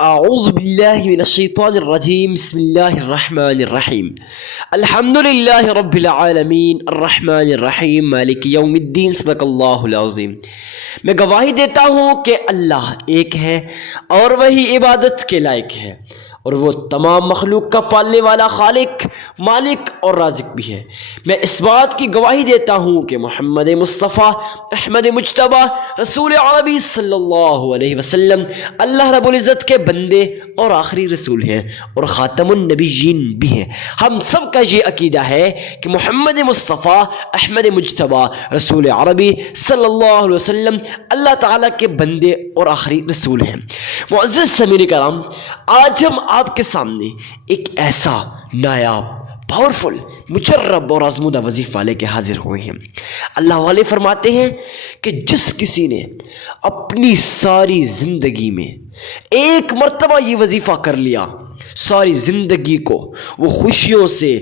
اعوذ باللہ من الشیطان الرجیم بسم اللہ الرحمن الرحیم الحمد للہ رب العالمین الرحمن الرحیم مالک یوم الدین صدق اللہ العظیم۔ میں گواہی دیتا ہوں کہ اللہ ایک ہے اور وہی عبادت کے لائق ہے، اور وہ تمام مخلوق کا پالنے والا خالق، مالک اور رازق بھی ہے۔ میں اس بات کی گواہی دیتا ہوں کہ محمد مصطفیٰ احمد مجتبیٰ رسول عربی صلی اللہ علیہ وسلم اللہ رب العزت کے بندے اور آخری رسول ہیں اور خاتم النبیین بھی ہیں۔ ہم سب کا یہ عقیدہ ہے کہ محمد مصطفیٰ احمد مجتبیٰ رسول عربی صلی اللہ علیہ وسلم اللہ تعالیٰ کے بندے اور آخری رسول ہیں۔ معزز سامعین کرام، آج ہم آپ کے سامنے ایک ایسا نایاب، پاورفل، مجرب اور آزمودہ وظیفہ لے کے حاضر ہوئے ہیں۔ اللہ والے فرماتے ہیں کہ جس کسی نے اپنی ساری زندگی میں ایک مرتبہ یہ وظیفہ کر لیا، ساری زندگی کو وہ خوشیوں سے،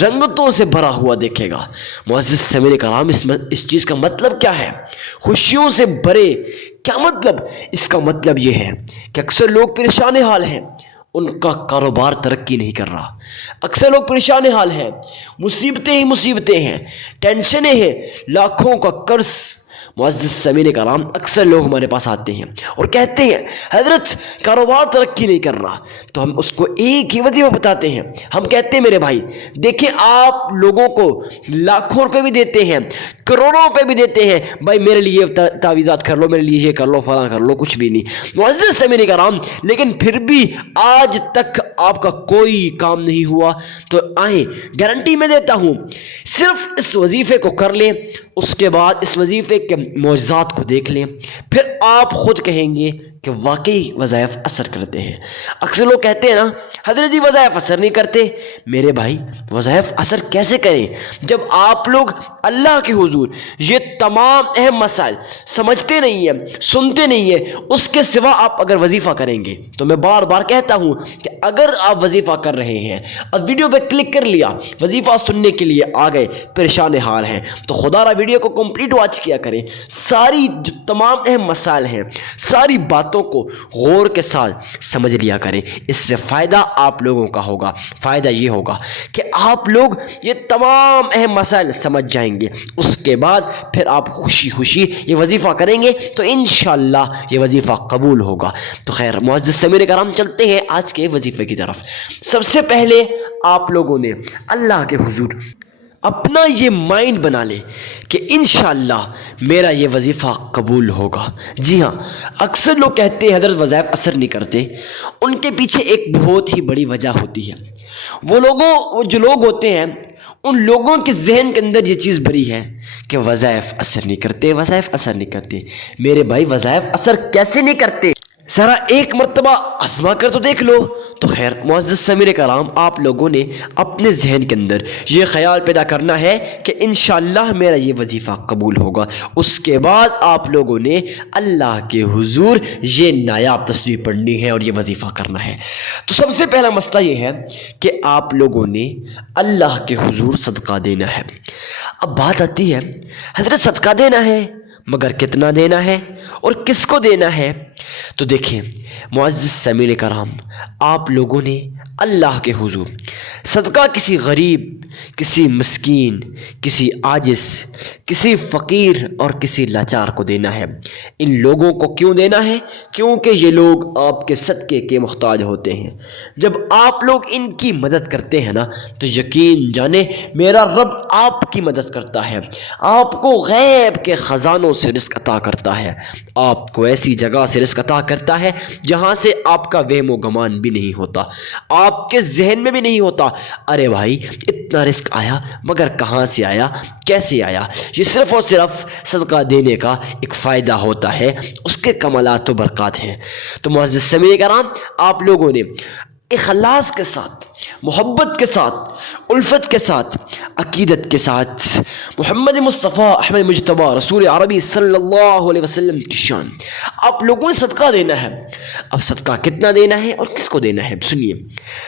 رنگتوں سے بھرا ہوا دیکھے گا۔ معزز سامعین کرام، اس چیز کا مطلب کیا ہے؟ خوشیوں سے بھرے کیا مطلب؟ اس کا مطلب یہ ہے کہ اکثر لوگ پریشان حال ہیں، ان کا کاروبار ترقی نہیں کر رہا۔ اکثر لوگ پریشان حال ہیں، مصیبتیں ہی مصیبتیں ہیں، ٹینشنیں ہیں، لاکھوں کا قرض۔ معزز سامعین کرام، اکثر لوگ ہمارے پاس آتے ہیں اور کہتے ہیں حضرت کاروبار ترقی نہیں کر رہا، تو ہم اس کو ایک ہی وظیفہ بتاتے ہیں۔ ہم کہتے ہیں میرے بھائی دیکھیں، آپ لوگوں کو لاکھوں روپے بھی دیتے ہیں، کروڑوں روپے بھی دیتے ہیں، بھائی میرے لیے تعویذات کر لو، میرے لیے یہ کر لو، فلاں کر لو، کچھ بھی نہیں۔ معزز سامعین کرام، لیکن پھر بھی آج تک آپ کا کوئی کام نہیں ہوا، تو آئیں گارنٹی میں دیتا ہوں، صرف اس وظیفے کو کر لیں، اس کے بعد اس وظیفے کے معجزات کو دیکھ لیں، پھر آپ خود کہیں گے کہ واقعی وظائف اثر کرتے ہیں۔ اکثر لوگ کہتے ہیں نا حضرت جی وظائف اثر نہیں کرتے۔ میرے بھائی وظائف اثر کیسے کریں جب آپ لوگ اللہ کے حضور یہ تمام اہم مسائل سمجھتے نہیں ہیں، سنتے نہیں ہیں، اس کے سوا آپ اگر وظیفہ کریں گے تو میں بار بار کہتا ہوں کہ اگر آپ وظیفہ کر رہے ہیں اور ویڈیو پہ کلک کر لیا، وظیفہ سننے کے لیے آ گئے، پریشان حال ہیں، تو خدا را ویڈیو کو کمپلیٹ واچ کیا کریں۔ ساری جو تمام اہم مسائل ہیں، ساری باتوں کو غور کے ساتھ سمجھ لیا کریں۔ اس سے فائدہ آپ لوگوں کا ہوگا۔ فائدہ یہ ہوگا کہ آپ لوگ یہ تمام اہم مسائل سمجھ جائیں گے، اس کے بعد پھر آپ خوشی خوشی یہ وظیفہ کریں گے تو انشاءاللہ یہ وظیفہ قبول ہوگا۔ تو خیر معزز سامعین کرام، چلتے ہیں آج کے وظیفے کی طرف۔ سب سے پہلے آپ لوگوں نے اللہ کے حضور اپنا یہ مائنڈ بنا لے کہ انشاءاللہ میرا یہ وظیفہ قبول ہوگا۔ جی ہاں، اکثر لوگ کہتے ہیں حضرت وظائف اثر نہیں کرتے، ان کے پیچھے ایک بہت ہی بڑی وجہ ہوتی ہے۔ وہ جو لوگ ہوتے ہیں، ان لوگوں کے ذہن کے اندر یہ چیز بھری ہے کہ وظائف اثر نہیں کرتے، وظائف اثر نہیں کرتے۔ میرے بھائی وظائف اثر کیسے نہیں کرتے؟ ذرا ایک مرتبہ آزما کر تو دیکھ لو۔ تو خیر معزز سامعین کرام، آپ لوگوں نے اپنے ذہن کے اندر یہ خیال پیدا کرنا ہے کہ انشاءاللہ میرا یہ وظیفہ قبول ہوگا۔ اس کے بعد آپ لوگوں نے اللہ کے حضور یہ نایاب تسبیح پڑھنی ہے اور یہ وظیفہ کرنا ہے۔ تو سب سے پہلا مسئلہ یہ ہے کہ آپ لوگوں نے اللہ کے حضور صدقہ دینا ہے۔ اب بات آتی ہے حضرت صدقہ دینا ہے، مگر کتنا دینا ہے اور کس کو دینا ہے؟ تو دیکھیں معزز سامعین کرام، آپ لوگوں نے اللہ کے حضور صدقہ کسی غریب، کسی مسکین، کسی عاجز، کسی فقیر اور کسی لاچار کو دینا ہے۔ ان لوگوں کو کیوں دینا ہے؟ کیونکہ یہ لوگ آپ کے صدقے کے محتاج ہوتے ہیں۔ جب آپ لوگ ان کی مدد کرتے ہیں نا، تو یقین جانیں میرا رب آپ کی مدد کرتا ہے، آپ کو غیب کے خزانوں سے رزق عطا کرتا ہے، آپ کو ایسی جگہ سے رزق عطا کرتا ہے جہاں سے آپ کا وہم و گمان بھی نہیں ہوتا، آپ کے ذہن میں بھی نہیں ہوتا ارے بھائی اتنا رزق آیا، مگر کہاں سے آیا، کیسے آیا؟ یہ صرف اور صرف صدقہ دینے کا ایک فائدہ ہوتا ہے، اس کے کمالات و برکات ہیں۔ تو معزز سامعین کرام، آپ لوگوں نے اخلاص کے ساتھ محبت کے ساتھ، الفت کے ساتھ، عقیدت کے ساتھ محمد مصطفیٰ احمد مجتبی رسول عربی صلی اللہ علیہ وسلم کی شان آپ لوگوں نے صدقہ دینا ہے۔ اب صدقہ کتنا دینا ہے اور کس کو دینا ہے سنیے۔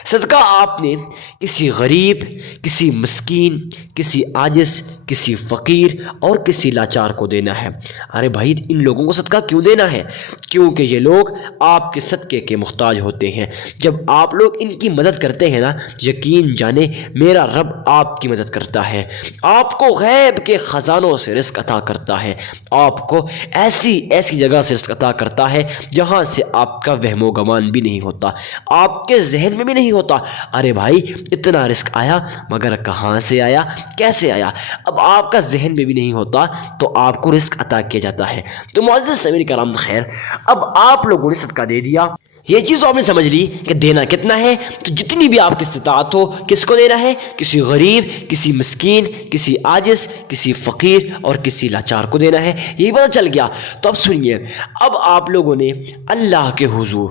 صدقہ آپ نے کسی غریب، کسی مسکین، کسی عاجز، کسی فقیر اور کسی لاچار کو دینا ہے۔ ارے بھائی ان لوگوں کو صدقہ کیوں دینا ہے؟ کیونکہ یہ لوگ آپ کے صدقے کے محتاج ہوتے ہیں۔ جب آپ لوگ ان کی مدد کرتے ہیں نا، یقین جانے میرا رب آپ کی مدد کرتا ہے، آپ کو غیب کے خزانوں سے رزق عطا کرتا ہے، آپ کو ایسی جگہ سے رزق عطا کرتا ہے جہاں سے آپ کا وہم و گمان بھی نہیں ہوتا، آپ کے ذہن میں بھی نہیں ہوتا۔ ارے بھائی اتنا رزق آیا، مگر کہاں سے آیا، کیسے آیا؟ اب آپ کا ذہن میں بھی نہیں ہوتا تو آپ کو رزق عطا کیا جاتا ہے۔ تو معزز سامعین کرام خیر، اب آپ لوگوں نے صدقہ دے دیا، یہ چیز آپ نے سمجھ لی کہ دینا کتنا ہے، تو جتنی بھی آپ کی استطاعت ہو کس کو دینا ہے؟ کسی غریب، کسی مسکین، کسی عاجز، کسی فقیر اور کسی لاچار کو دینا ہے۔ یہی پتہ چل گیا۔ تو اب سنیے، اب آپ لوگوں نے اللہ کے حضور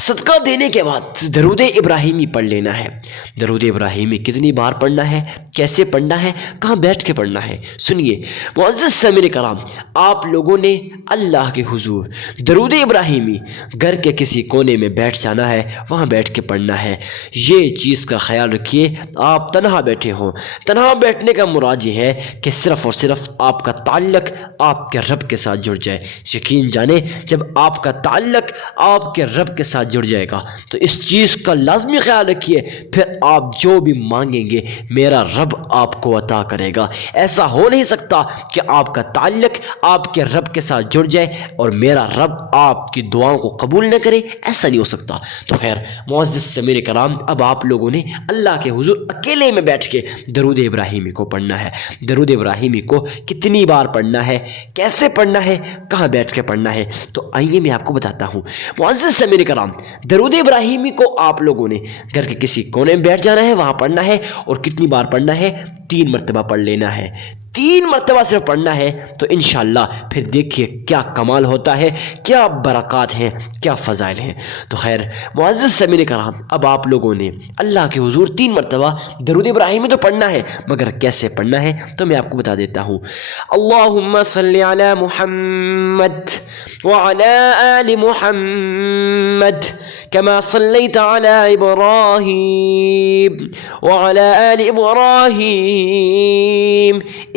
صدقہ دینے کے بعد درود ابراہیمی پڑھ لینا ہے۔ درود ابراہیمی کتنی بار پڑھنا ہے، کیسے پڑھنا ہے، کہاں بیٹھ کے پڑھنا ہے سنیے۔ معزز سامعین کرام، آپ لوگوں نے اللہ کے حضور درود ابراہیمی گھر کے کسی کونے میں بیٹھ جانا ہے، وہاں بیٹھ کے پڑھنا ہے۔ یہ چیز کا خیال رکھیے، آپ تنہا بیٹھے ہوں۔ تنہا بیٹھنے کا مراد یہ ہے کہ صرف اور صرف آپ کا تعلق آپ کے رب کے ساتھ جڑ جائے۔ یقین جانے جب آپ کا تعلق آپ کے رب کے ساتھ جڑ جائے گا تو اس چیز کا لازمی خیال رکھیے، پھر آپ جو بھی مانگیں گے میرا رب آپ کو عطا کرے گا۔ ایسا ہو نہیں سکتا کہ آپ کا تعلق آپ کے رب کے ساتھ جڑ جائے اور میرا رب آپ کی دعاؤں کو قبول نہ کرے، ایسا نہیں ہو سکتا۔ تو خیر معزز سامعین کرام، اب آپ لوگوں نے اللہ کے حضور اکیلے میں بیٹھ کے درود ابراہیمی کو پڑھنا ہے۔ درود ابراہیمی کو کتنی بار پڑھنا ہے، کیسے پڑھنا ہے، کہاں بیٹھ کے پڑھنا ہے، تو آئیے میں آپ کو بتاتا ہوں۔ معزز سامعین کرام، درود ابراہیمی کو آپ لوگوں نے گھر کے کسی کونے میں بیٹھ جانا ہے، وہاں پڑھنا ہے، اور کتنی بار پڑھنا ہے؟ 3 مرتبہ پڑھ لینا ہے۔ 3 مرتبہ صرف پڑھنا ہے تو انشاءاللہ پھر دیکھیے کیا کمال ہوتا ہے، کیا برکات ہیں، کیا فضائل ہیں۔ تو خیر معزز سامعین کرام، اب آپ لوگوں نے اللہ کے حضور 3 مرتبہ درود ابراہیمی تو پڑھنا ہے، مگر کیسے پڑھنا ہے تو میں آپ کو بتا دیتا ہوں۔ اللہم صلی علی محمد وعلی آل محمد كما صليت على إبراهيم وعلى آل إبراهيم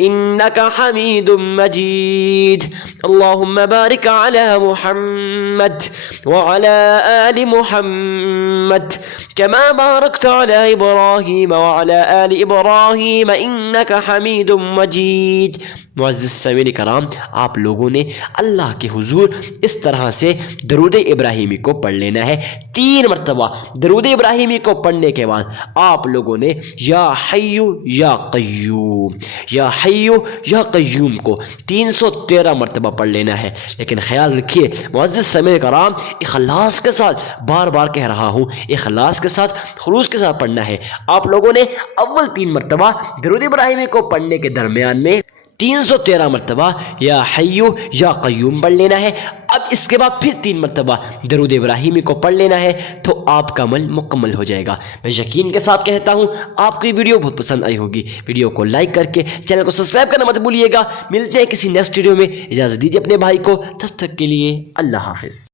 إنك حميد مجيد اللهم بارك على محمد وعلى آل محمد كما باركت على إبراهيم وعلى آل إبراهيم إنك حميد مجيد۔ معزز سامعین کرام، آپ لوگوں نے اللہ کے حضور اس طرح سے درود ابراہیمی کو پڑھ لینا ہے 3 مرتبہ۔ درود ابراہیمی کو پڑھنے کے بعد آپ لوگوں نے یا حی یا قیوم، یا حی یا قیوم کو 313 مرتبہ پڑھ لینا ہے۔ لیکن خیال رکھیے معزز سامعین کرام، اخلاص کے ساتھ، بار بار کہہ رہا ہوں، اخلاص کے ساتھ، خلوص کے ساتھ پڑھنا ہے۔ آپ لوگوں نے اول 3 مرتبہ درود ابراہیمی کو پڑھنے کے درمیان میں 313 مرتبہ یا حی یا قیوم پڑھ لینا ہے۔ اب اس کے بعد پھر 3 مرتبہ درود ابراہیمی کو پڑھ لینا ہے تو آپ کا عمل مکمل ہو جائے گا۔ میں یقین کے ساتھ کہتا ہوں آپ کو یہ ویڈیو بہت پسند آئی ہوگی۔ ویڈیو کو لائک کر کے چینل کو سبسکرائب کرنا مت بھولیے گا۔ ملتے ہیں کسی نیکسٹ ویڈیو میں، اجازت دیجیے اپنے بھائی کو، تب تک کے لیے اللہ حافظ۔